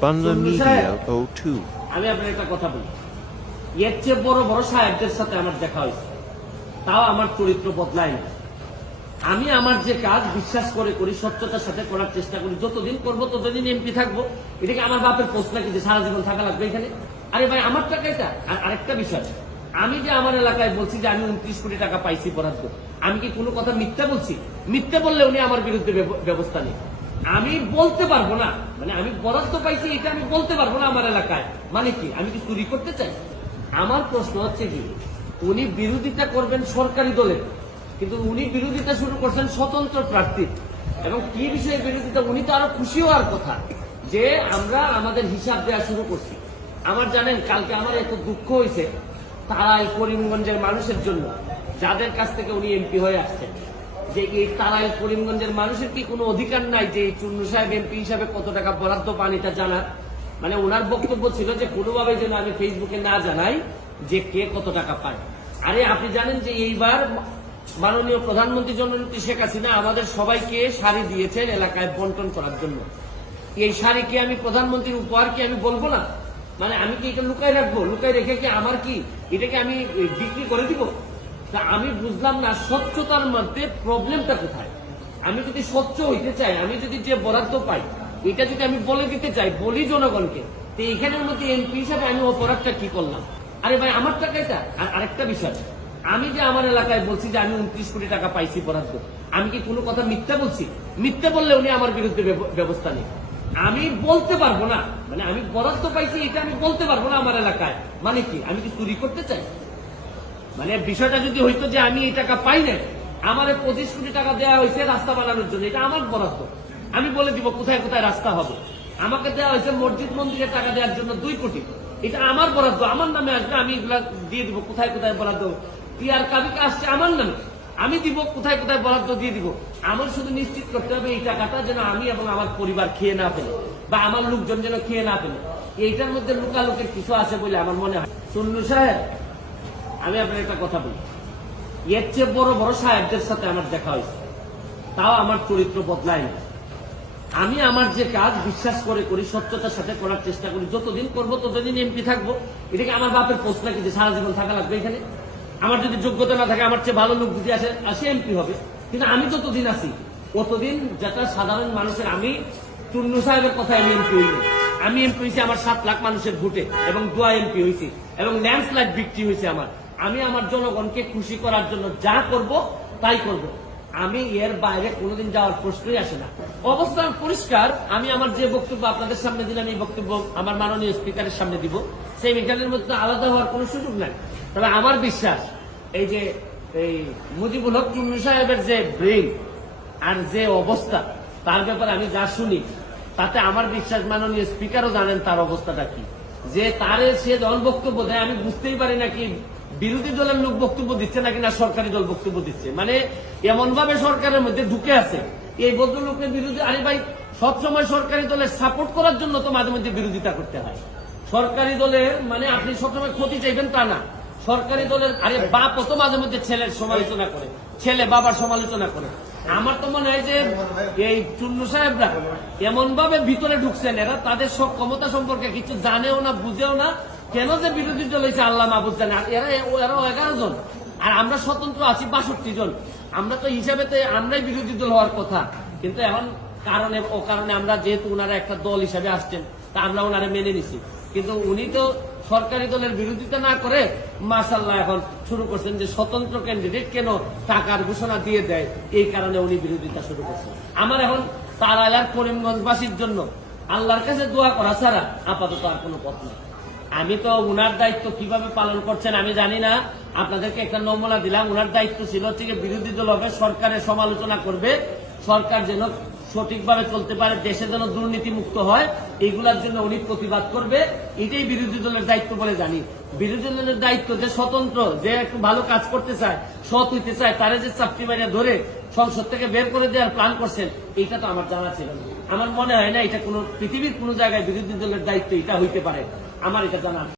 Bangla Media O2 আমি আপনার একটা কথা বলি, এর চেয়ে বড় বড় সাহেবদের সাথে আমার দেখা হয়েছে, তাও আমার চরিত্র বদলায় না। আমি আমার যে কাজ বিশ্বাস করে করি, স্বচ্ছতার সাথে করার চেষ্টা করি। যতদিন করবো ততদিন এমপি থাকবো। এটাকে আমার বাপের পোস্ট নাকি যে সারা জীবন থাকা লাগবে এখানে? আরে ভাই, আমার টাকা এটা। আর আরেকটা বিষয়, আমি যে আমার এলাকায় বলছি যে আমি 29 কোটি টাকা পাইছি বরাদ্দ, আমি কি কোনো কথা মিথ্যা বলছি? মিথ্যা বললে উনি আমার বিরুদ্ধে ব্যবস্থা নেই। আমি বলতে পারবো না, মানে আমি বরাদ্দ পাইছি এটা আমি বলতে পারবো না আমার এলাকায়, মানে কি আমি কি চুরি করতে চাই? আমার প্রশ্ন হচ্ছে কি, উনি বিরোধিতা করবেন সরকারি দলের, কিন্তু উনি বিরোধিতা শুরু করছেন স্বতন্ত্র প্রার্থী। এবং কি বিষয়ে বিরোধিতা, উনি তো আরো খুশি হওয়ার কথা যে আমরা আমাদের হিসাব দেওয়া শুরু করছি। আমার জানেন, কালকে আমার এত দুঃখ হয়েছে তারাই করিমগঞ্জের মানুষের জন্য, যাদের কাছ থেকে উনি এমপি হয়ে আসছেন, যে এই তারাই করিমগঞ্জের মানুষের কি কোনো অধিকার নাই যে এই চুন্নু সাহেব এমপি হিসাবে কত টাকা বরাদ্দ পান এটা জানার? মানে ওনার বক্তব্য ছিল যে কোনোভাবে যেন আমি ফেসবুকে না জানাই যে কে কত টাকা পায়। আরে আপনি জানেন যে এইবার মাননীয় প্রধানমন্ত্রী জননেত্রী শেখ হাসিনা আমাদের সবাইকে শাড়ি দিয়েছেন এলাকায় বন্টন করার জন্য। এই শাড়ি কি আমি প্রধানমন্ত্রীর উপহার কি আমি বলবো না? মানে আমি কি এটা লুকাই রাখবো? লুকাই রেখে কি আমার কি এটাকে আমি বিক্রি করে দিব? তা আমি বুঝলাম না স্বচ্ছতার মধ্যে প্রবলেমটা কোথায়। আমি যদি স্বচ্ছ হইতে চাই, আমি যদি যে বরাদ্দ পাই এটা যদি আমি বলে দিতে চাই, বলি জনগণকে, তো এখানের মধ্যে এমপি হিসাবে আমি অপরাধটা কি করলাম? আরে ভাই, আমার টাকা এটা। আর আরেকটা বিষয়, আমি যে আমার এলাকায় বলছি যে আমি 29 কোটি টাকা পাইছি বরাদ্দ, আমি কি কোনো কথা মিথ্যা বলছি? মিথ্যা বললে উনি আমার বিরুদ্ধে ব্যবস্থা নেই। আমি বলতে পারবো না, মানে আমি বরাদ্দ পাইছি এটা আমি বলতে পারবো না আমার এলাকায়, মানে কি আমি কি চুরি করতে চাই? মানে বিষয়টা যদি হইতো যে আমি এই টাকা পাই না, আমার 25 কোটি টাকা দেওয়া হয়েছে রাস্তা বানানোর জন্য, এটা আমার বরাদ্দ, আমি বলে দিব কোথায় কোথায় রাস্তা হবে। আমাকে দেওয়া হয়েছে মসজিদ মন্দিরের টাকা দেওয়ার জন্য 2 কোটি, এটা আমার বরাদ্দ, আমার নামে আসবে, আমি এগুলা দিয়ে দিব কোথায় কোথায় বরাদ্দ। টিআর কাবিকা আসছে আমার নামে, আমি দিব কোথায় কোথায় বরাদ্দ দিয়ে দিব। আমার শুধু নিশ্চিত করতে হবে এই টাকাটা যেন আমি এবং আমার পরিবার খেয়ে না ফেলে, বা আমার লোকজন যেন খেয়ে না ফেলে। এইটার মধ্যে লুকালুকের কিছু আছে বলে আমার মনে হয়। চুন্নু সাহেব, আমি আপনার একটা কথা বলি, এর চেয়ে বড় বড় সাহেবদের সাথে আমার দেখা হয়েছে, তাও আমার চরিত্র বদলায় না। আমি আমার যে কাজ বিশ্বাস করে করি, স্বচ্ছতার সাথে করার চেষ্টা করি। যতদিন করবো ততদিন এমপি থাকবো। এটাকে আমার বাপের পোস্ট নাকি যে সারা জীবন থাকা লাগবে এখানে? আমার যদি যোগ্যতা না থাকে, আমার চেয়ে ভালো লোক যদি আসে এমপি হবে। কিন্তু আমি যতদিন আছি ততদিন যেটা সাধারণ মানুষের, আমি চুন্নু সাহেবের কথায় আমি এমপি হইনি। আমি এমপি হয়েছি আমার 7 লাখ মানুষের ভোটে, এবং দোয়া এমপি হয়েছি, এবং ল্যান্ডস্লাইড বিক্রি হয়েছে আমার। আমি আমার জনগণকে খুশি করার জন্য যা করব তাই করব। আমি এর বাইরে কোনোদিন যাওয়ার প্রশ্নই আসে না। অবস্থান পরিষ্কার। আমি আমার যে বক্তব্য আপনাদের সামনে দিলাম, এই বক্তব্য আমার মাননীয় স্পিকারের সামনে দিব, সেই এখানের মধ্যে আলাদা হওয়ার কোনো সুযোগ নাই। তবে আমার বিশ্বাস, এই যে এই মুজিবুল হক চুন্নু সাহেবের যে ব্রেইন আর যে অবস্থা, তার ব্যাপারে আমি যা শুনি, তাতে আমার বিশ্বাস মাননীয় স্পিকারও জানেন তার অবস্থাটা কি। যে তারে সে দল বক্তব্য দেয়, আমি বুঝতেই পারি না কি বিরোধী দলের লোক বক্তব্য দিচ্ছে নাকি না সরকারি দল বক্তব্য দিচ্ছে। মানে এমন ভাবে সরকারের মধ্যে ঢুকে আছে এই ভদ্রলোকের বিরোধী। আরে ভাই, সবসময় সরকারি দলের সাপোর্ট করার জন্য তো মাঝে মধ্যে বিরোধিতা করতে হয়। সরকারি দলের মানে আপনি সবসময় ক্ষতি চাইবেন তা না। সরকারি দলের আরে বাপ তো মাঝে মধ্যে ছেলের সমালোচনা করে, ছেলে বাবার সমালোচনা করে। আমার তো মনে হয় যে এই চুন্নু সাহেবরা এমন ভাবে ভিতরে ঢুকছেন, এরা তাদের সব ক্ষমতা সম্পর্কে কিছু জানেও না, বুঝেও না। কেন যে বিরোধী দল হয়েছে আল্লাহ মাহবুদ জানে। এরাও 11 জন, আর আমরা স্বতন্ত্র আছি 62 জন। আমরা তো হিসাবে তো আমরাই বিরোধী দল হওয়ার কথা, কিন্তু এখন কারণে আমরা যেহেতু ওনারা একটা দল হিসাবে আসছেন, তা আমরা ওনারা মেনে নিছি। কিন্তু উনি তো সরকারি দলের বিরোধিতা না করে মাশাআল্লাহ এখন শুরু করছেন যে স্বতন্ত্র ক্যান্ডিডেট কেন টাকার ঘোষণা দিয়ে দেয়, এই কারণে উনি বিরোধিতা শুরু করছেন। আমার এখন তারাইলার করিমগঞ্জবাসীর জন্য আল্লাহর কাছে দোয়া করা ছাড়া আপাতত আর কোনো পথ নেই। আমি তো উনার দায়িত্ব কিভাবে পালন করছেন আমি জানি না, আপনাদেরকে একটা নমুনা দিলাম। উনার দায়িত্ব ছিল হচ্ছে বিরোধী দল হবে, সরকারের সমালোচনা করবে, সরকার যেন সঠিকভাবে চলতে পারে, দেশে যেন দুর্নীতি মুক্ত হয়, এইগুলার জন্য উনি প্রতিবাদ করবে। এটাই বিরোধী দলের দায়িত্ব বলে জানি। বিরোধী দলের দায়িত্ব যে স্বতন্ত্র, যে একটু ভালো কাজ করতে চায়, সৎ হইতে চায়, তারা যে চাপটি মারিয়া ধরে সংসদ থেকে বের করে দেওয়ার প্ল্যান করছেন, এটা তো আমার জানা ছিল না। আমার মনে হয় না এটা কোনো পৃথিবীর কোনো জায়গায় বিরোধী দলের দায়িত্ব এটা হইতে পারে, আমার এটা জানা।